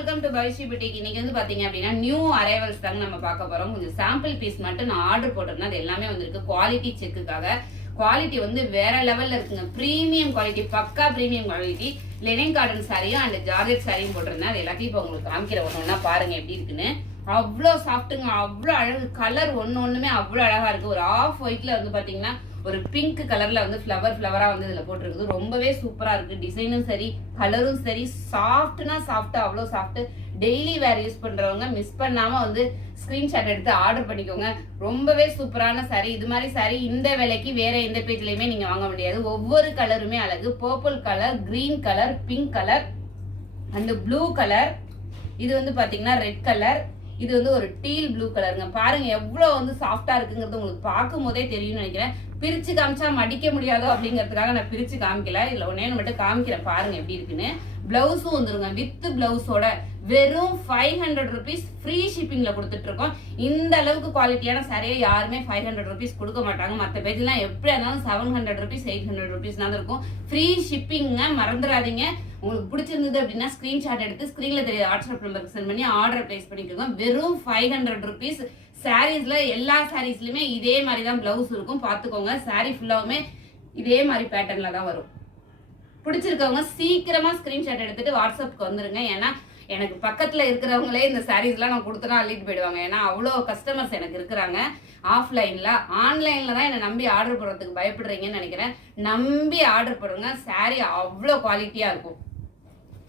Welcome to பவிஷி boutique. இன்னைக்கு வந்து பாத்தீங்க அப்படின்னா நியூ அரைவல்ஸ் தாங்க நம்ம பார்க்க போறோம். கொஞ்சம் சாம்பிள் பீஸ் மட்டும் நான் ஆர்டர் போட்டிருந்தேன். அது எல்லாமே வந்திருக்கு குவாலிட்டி செக்குக்காக. குவாலிட்டி வந்து வேற லெவல்ல இருக்குங்க. பிரீமியம் குவாலிட்டி, பக்கா பிரீமியம் குவாலிட்டி. லெனின் காட்டன் சாரியும் அண்ட் ஜார்ஜெட் சாரியும் போட்டிருந்தேன். அது எல்லாத்தையும் இப்போ உங்களுக்கு காமிக்கிற ஒண்ணு பாருங்க எப்படி இருக்குன்னு. அவ்வளோ சாஃப்ட்டுங்க, அவ்வளோ அழகு. கலர் ஒண்ணுமே அவ்வளோ அழகா இருக்கு. ஒரு ஆஃப் ஒயிட்ல வந்து பாத்தீங்கன்னா ஒரு பிங்க் கலர்ல வந்து ஃபிளவரா வந்து இதுல போட்டிருக்குது. ரொம்பவே சூப்பரா இருக்கு. டிசைனும் சரி, கலரும் சரி, சாஃப்ட்னா சாஃப்ட், அவ்வளோ சாஃப்ட். டெய்லி வேர் யூஸ் பண்றவங்க மிஸ் பண்ணாம வந்து ஸ்கிரீன்ஷாட் எடுத்து ஆர்டர் பண்ணிக்கோங்க. ரொம்பவே சூப்பரான சாரி. இது மாதிரி சாரி இந்த விலைக்கு வேற எந்த பேஜ்லயுமே நீங்க வாங்க முடியாது. ஒவ்வொரு கலருமே அழகு. Purple colour, green colour, pink colour and blue colour. இது வந்து பாத்தீங்கன்னா ரெட் கலர். இது வந்து ஒரு டீல் ப்ளூ கலருங்க. பாருங்க எவ்வளவு வந்து சாஃப்டா இருக்குங்கிறது உங்களுக்கு பார்க்கும் போதே தெரியும்னு நினைக்கிறேன். பிரிச்சு காமிச்சா மடிக்க முடியாதோ அப்படிங்கறதுக்காக நான் பிரிச்சு காமிக்கல. இதுல ஒன்னே மட்டும் காமிக்கிறேன் பாருங்க எப்படி இருக்குன்னு. பிளவுஸும் வந்துருங்க வித் பிளவுஸோட. வெறும் 500 rupees ஃப்ரீ ஷிப்பிங்ல கொடுத்துட்டு இருக்கோம். இந்த அளவுக்கு குவாலிட்டியான சாரியை யாருமே 500 rupees கொடுக்க மாட்டாங்க. மற்ற பேஜ்லாம் எப்படி இருந்தாலும் 700 rupees 800 rupees தான் இருக்கும். ஃப்ரீ ஷிப்பிங்க மறந்துடாதீங்க. உங்களுக்கு பிடிச்சிருந்தது அப்படின்னா ஸ்கிரீன்ஷாட் எடுத்து ஸ்கிரீன்ல தெரிய வாட்ஸ்அப் நம்பருக்கு சென்ட் பண்ணி ஆர்டர் பிளேஸ் பண்ணிக்கோங்க. வெறும் 500 rupees. சாரீஸ்ல எல்லா சாரீஸ்லயுமே இதே மாதிரி தான் பிளவுஸ் இருக்கும். பாத்துக்கோங்க. சாரி ஃபுல்லாவுமே இதே மாதிரி பேட்டர்ன்ல தான் வரும். பிடிச்சிருக்கவங்க சீக்கிரமா ஸ்கிரீன்ஷாட் எடுத்துட்டு வாட்ஸ்அப்க்கு வந்துருங்க. ஏன்னா எனக்கு பக்கத்துல இருக்கிறவங்களே இந்த சாரீஸ் எல்லாம் நான் கொடுத்தனா அள்ளிட்டு போயிடுவாங்க. ஏன்னா அவ்வளோ கஸ்டமர்ஸ் எனக்கு இருக்கிறாங்க. ஆஃப்லைன்ல, ஆன்லைன்ல தான் என்னை நம்பி ஆர்டர் போடுறதுக்கு பயப்படுறீங்கன்னு நினைக்கிறேன். நம்பி ஆர்டர் போடுங்க. சாரி அவ்வளோ குவாலிட்டியா இருக்கும்.